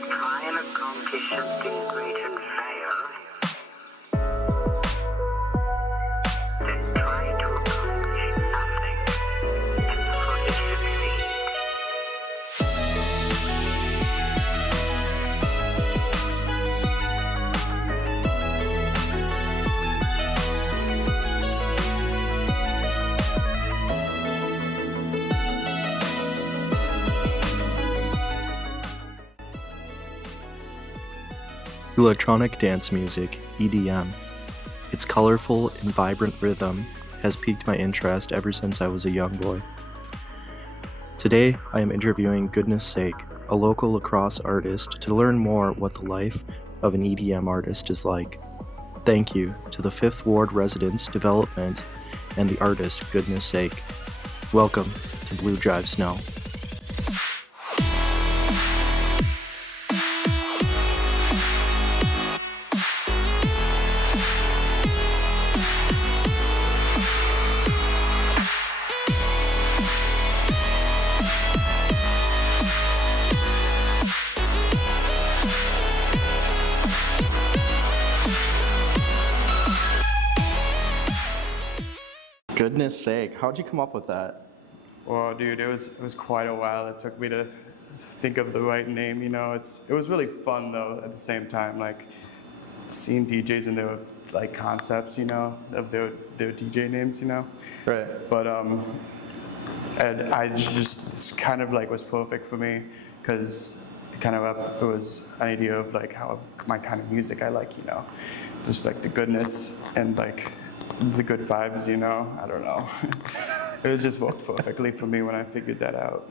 but try and accomplish something great and fail, then try to accomplish nothing and fully succeed. Electronic dance music, EDM. Its colorful and vibrant rhythm has piqued my interest ever since I was a young boy. Today, I am interviewing Goodness Svke, a local lacrosse artist, to learn more what the life of an EDM artist is like. Thank you to the 5th Ward Residents Development and the artist Goodness Svke. Welcome to Bluznow. Goodness Svke, how'd you come up with that? Well, dude, it was quite a while. It took me to think of the right name. You know, it was really fun though. At the same time, like seeing DJs and their like concepts, you know, of their DJ names, you know. Right. But and I just kind of like was perfect for me because it was an idea of like how my kind of music I like, you know, just like the goodness and like the good vibes, you know. I don't know. It just worked perfectly for me when I figured that out.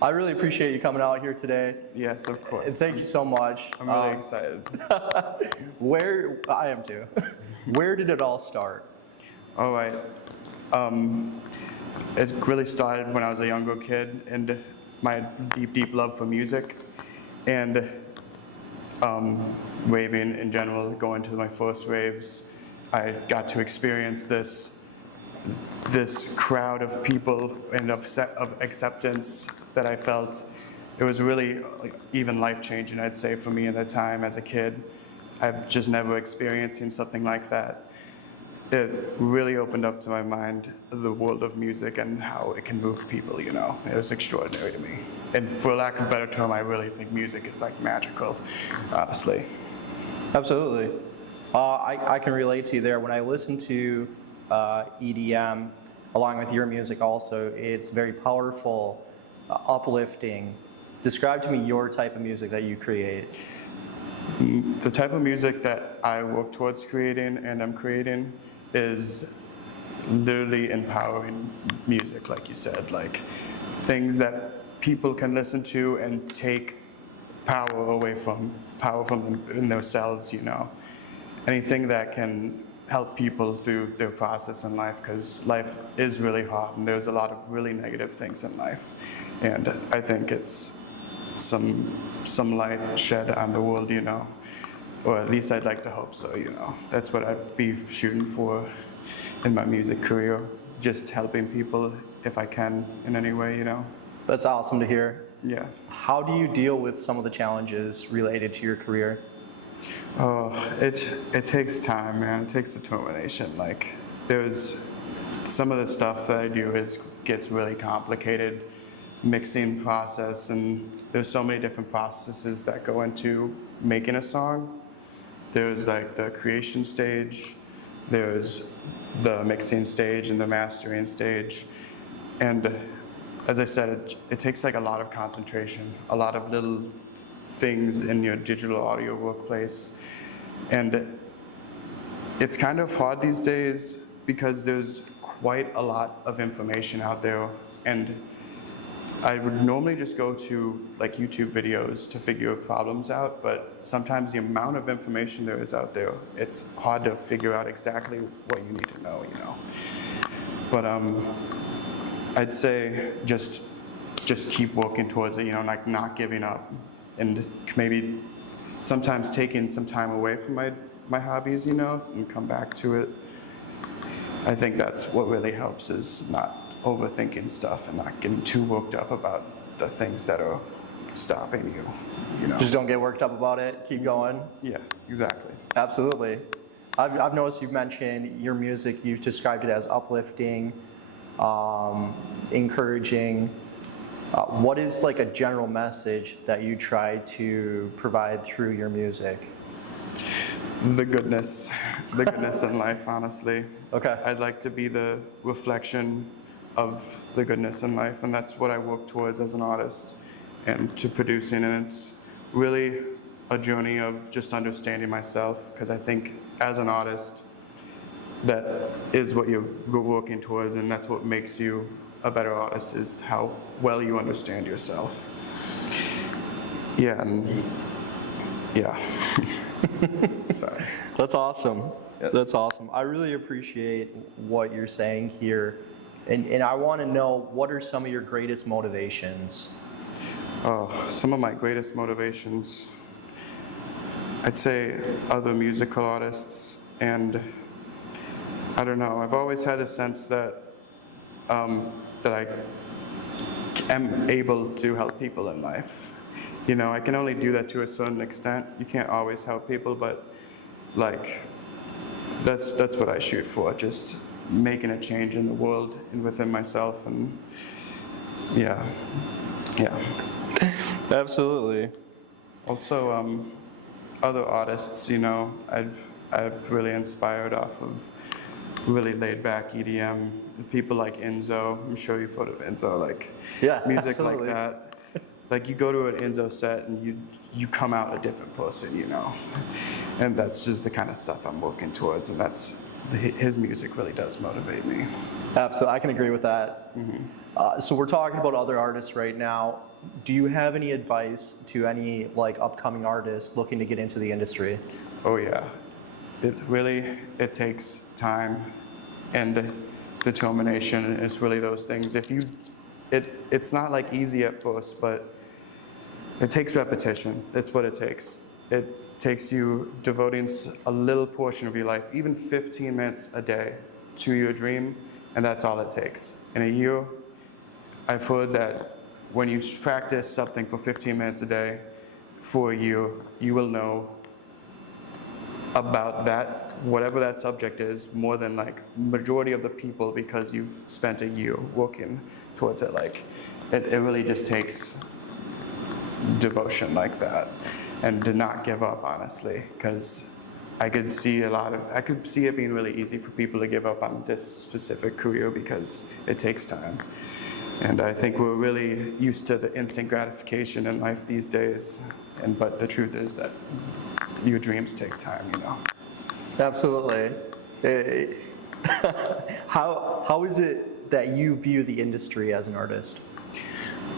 I really appreciate you coming out here today. Yes, of course. Thank you so much. I'm really excited. I am too. Where did it all start? All right. It really started when I was a younger kid and my deep love for music and raving in general, going to my first raves. I got to experience this crowd of people and of acceptance that I felt. It was really even life-changing, I'd say, for me at that time as a kid. I've just never experienced something like that. It really opened up to my mind the world of music and how it can move people, you know. It was extraordinary to me. And for lack of a better term, I really think music is like magical, honestly. Absolutely. I can relate to you there. When I listen to EDM, along with your music also, it's very powerful, uplifting. Describe to me your type of music that you create. The type of music that I work towards creating and I'm creating is literally empowering music, like you said, like things that people can listen to and take power from them in themselves, you know. Anything that can help people through their process in life, because life is really hard and there's a lot of really negative things in life. And I think it's some light shed on the world, you know, or at least I'd like to hope so, you know. That's what I'd be shooting for in my music career, just helping people if I can in any way, you know. That's awesome to hear. Yeah. How do you deal with some of the challenges related to your career? Oh, it takes time, man. It takes determination. Like, there's some of the stuff that I do gets really complicated, mixing process, and there's so many different processes that go into making a song. There's like the creation stage, there's the mixing stage and the mastering stage, and as I said, it takes like a lot of concentration, a lot of little things in your digital audio workplace. And it's kind of hard these days because there's quite a lot of information out there, and I would normally just go to like YouTube videos to figure problems out, but sometimes the amount of information there is out there, it's hard to figure out exactly what you need to know, you know. But I'd say just keep working towards it, you know, like not giving up, and maybe sometimes taking some time away from my hobbies, you know, and come back to it. I think that's what really helps, is not overthinking stuff and not getting too worked up about the things that are stopping you, you know. Just don't get worked up about it. Keep going. Yeah, exactly. Absolutely. I've noticed you've mentioned your music, you've described it as uplifting, encouraging. What is like a general message that you try to provide through your music? The goodness in life, honestly. Okay. I'd like to be the reflection of the goodness in life, and that's what I work towards as an artist and to producing. And it's really a journey of just understanding myself, because I think as an artist, that is what you're working towards, and that's what makes you a better artist, is how well you understand yourself. Yeah, and yeah. Sorry. That's awesome. Yes. That's awesome. I really appreciate what you're saying here. And I want to know, what are some of your greatest motivations? Oh, some of my greatest motivations, I'd say other musical artists, and I don't know, I've always had a sense that that I am able to help people in life. You know, I can only do that to a certain extent. You can't always help people, but like that's what I shoot for, just making a change in the world and within myself. And yeah. Absolutely. Also, other artists, you know, I've really inspired off of really laid back EDM. People like Enzo, I'm sure you've heard of Enzo, like Yeah, music absolutely. like that. Like you go to an Enzo set and you come out a different person, you know. And that's just the kind of stuff I'm working towards, and that's his music really does motivate me. Absolutely, I can agree with that. So we're talking about other artists right now. Do you have any advice to any like upcoming artists looking to get into the industry? Oh yeah, it takes time and determination. It's really those things. It's not like easy at first, but it takes repetition. That's what it takes. It takes you devoting a little portion of your life, even 15 minutes a day, to your dream, and that's all it takes. In a year, I've heard that when you practice something for 15 minutes a day for a year, you will know about that, whatever that subject is, more than like majority of the people, because you've spent a year working towards it. Like it really just takes devotion like that, and to not give up, honestly, because I could see it being really easy for people to give up on this specific career because it takes time. And I think we're really used to the instant gratification in life these days. But the truth is that your dreams take time, you know. Absolutely. How is it that you view the industry as an artist?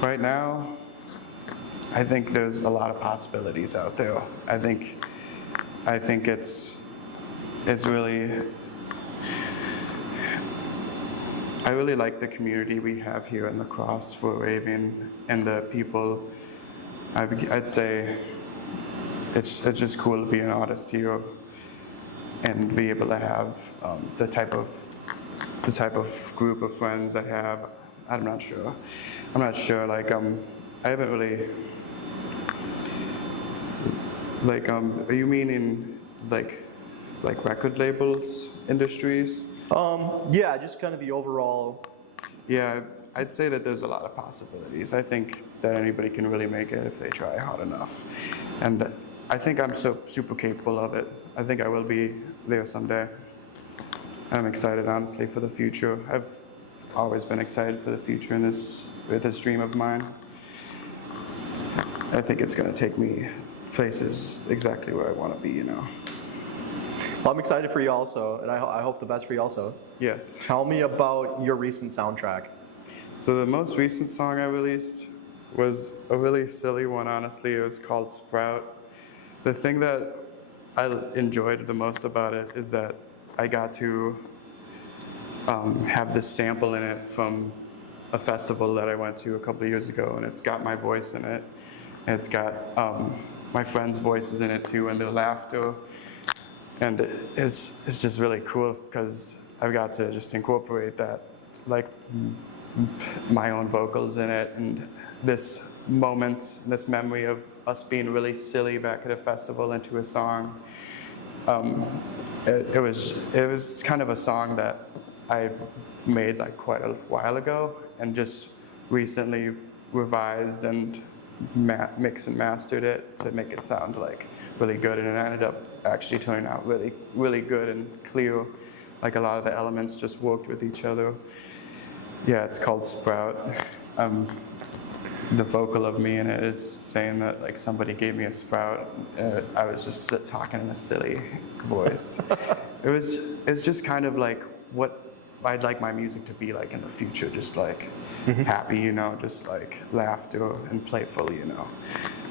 Right now, I think there's a lot of possibilities out there. I think it's really, I really like the community we have here in La Crosse for raving, and the people. I'd say it's just cool to be an artist here and be able to have the type of group of friends I have. I'm not sure. Like I haven't really. Like are you meaning like record labels, industries? Yeah, just kind of the overall. Yeah, I'd say that there's a lot of possibilities. I think that anybody can really make it if they try hard enough. And I think I'm so super capable of it. I think I will be there someday. I'm excited, honestly, for the future. I've always been excited for the future with this dream of mine. I think it's going to take me places exactly where I want to be, you know. Well, I'm excited for you also, and I hope the best for you also. Yes. Tell me about your recent soundtrack. So the most recent song I released was a really silly one, honestly. It was called Sprout. The thing that I enjoyed the most about it is that I got to have this sample in it from a festival that I went to a couple of years ago, and it's got my voice in it. And it's got my friends' voices in it too, and their laughter. And it's just really cool because I've got to just incorporate that, like my own vocals in it. And this moment, this memory of us being really silly back at a festival into a song. It was kind of a song that I made like quite a while ago and just recently revised and mixed and mastered it to make it sound like really good, and it ended up actually turning out really, really good and clear. Like a lot of the elements just worked with each other. Yeah, it's called Sprout. The vocal of me in it is saying that like somebody gave me a sprout. I was just talking in a silly voice. It's just kind of like what I'd like my music to be like in the future, just like happy, you know, just like laughter and playful, you know.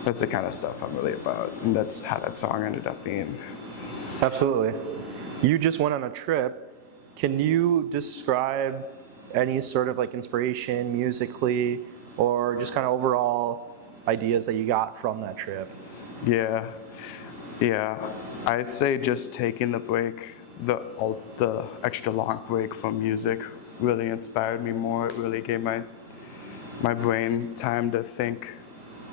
That's the kind of stuff I'm really about, and that's how that song ended up being. Absolutely. You just went on a trip. Can you describe any sort of like inspiration musically or just kind of overall ideas that you got from that trip? Yeah. I'd say just taking the break, the extra long break from music really inspired me more. It really gave my brain time to think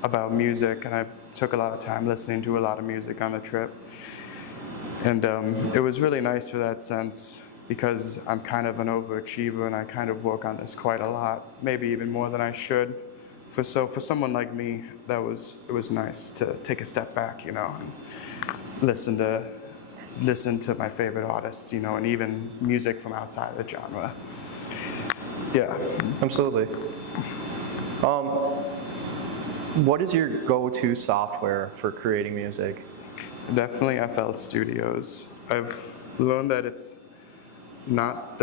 about music, and I took a lot of time listening to a lot of music on the trip. And it was really nice for that sense, because I'm kind of an overachiever and I kind of work on this quite a lot, maybe even more than I should. For someone like me, it was nice to take a step back, you know, and listen to my favorite artists, you know, and even music from outside of the genre. Yeah. Absolutely. What is your go-to software for creating music? Definitely FL Studios. I've learned that it's not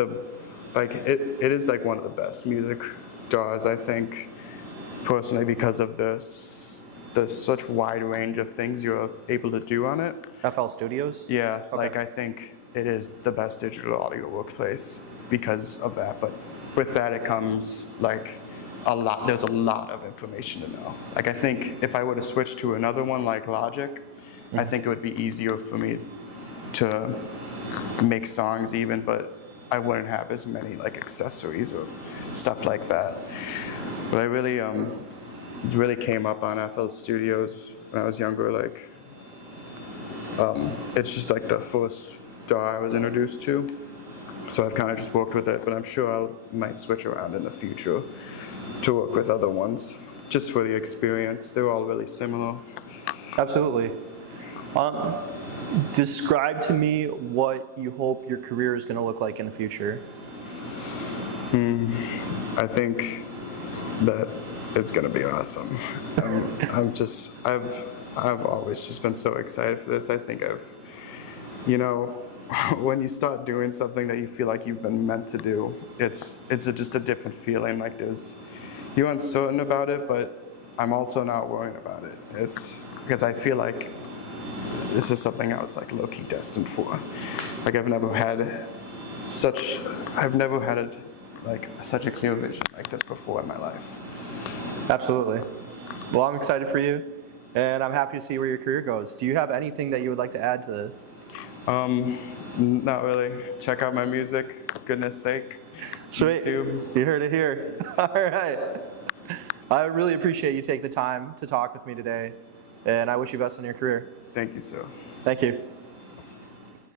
it is like one of the best music DAWs, I think, personally, because of the such wide range of things you're able to do on it. FL Studios? Yeah, Okay. like I think it is the best digital audio workplace because of that. But with that, it comes like there's a lot of information to know. Like I think if I were to switch to another one like Logic, I think it would be easier for me to make songs even, but I wouldn't have as many like accessories or stuff like that. But I really came up on FL Studios when I was younger. Like, it's just like the first DAW I was introduced to. So I've kind of just worked with it, but I'm sure I might switch around in the future to work with other ones, just for the experience. They're all really similar. Absolutely. Describe to me what you hope your career is going to look like in the future. I think that it's going to be awesome. I've always just been so excited for this. I think you know, when you start doing something that you feel like you've been meant to do, it's just a different feeling. Like you're uncertain about it, but I'm also not worried about it. It's because I feel like this is something I was like low-key destined for. Like I've never had such a clear vision like this before in my life. Absolutely. Well, I'm excited for you, and I'm happy to see where your career goes. Do you have anything that you would like to add to this? Not really. Check out my music, Goodness Svke. Sweet. YouTube. You heard it here. All right. I really appreciate you taking the time to talk with me today, and I wish you best in your career. Thank you, sir. Thank you.